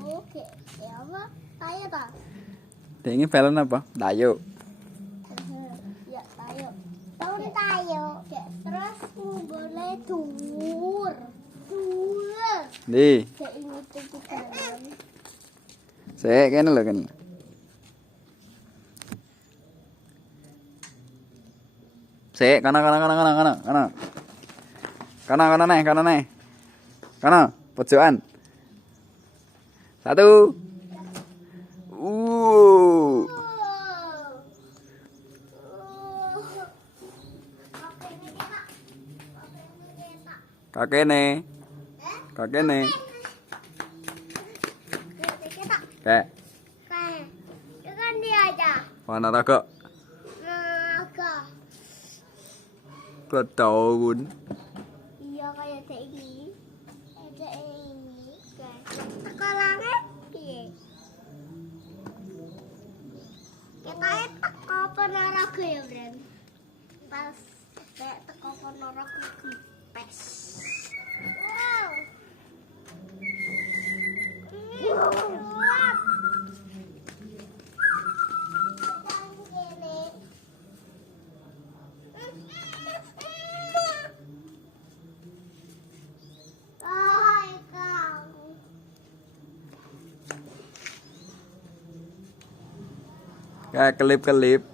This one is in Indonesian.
Oke, ya apa? Tayo tak? Dia ingin film apa? Dayo. Ya, tayo. Tahun tayo. Terus boleh tur. Tur. Di. Kayak ini tuh bukan. Saya kene lho kene. Saya kana. Kana nih. Kana, pojokan. 1. Kakene. Kakene. Kayak. Itu kan dia aja. Mana raga? Naga. Kedaun. Iya kayak ini. Kayak ini. Sekolahnya piye? Kita teko Ponorogo ya, Bren. Pas kayak teko Ponorogo kempes. Wow. Kayak kelip-kelip.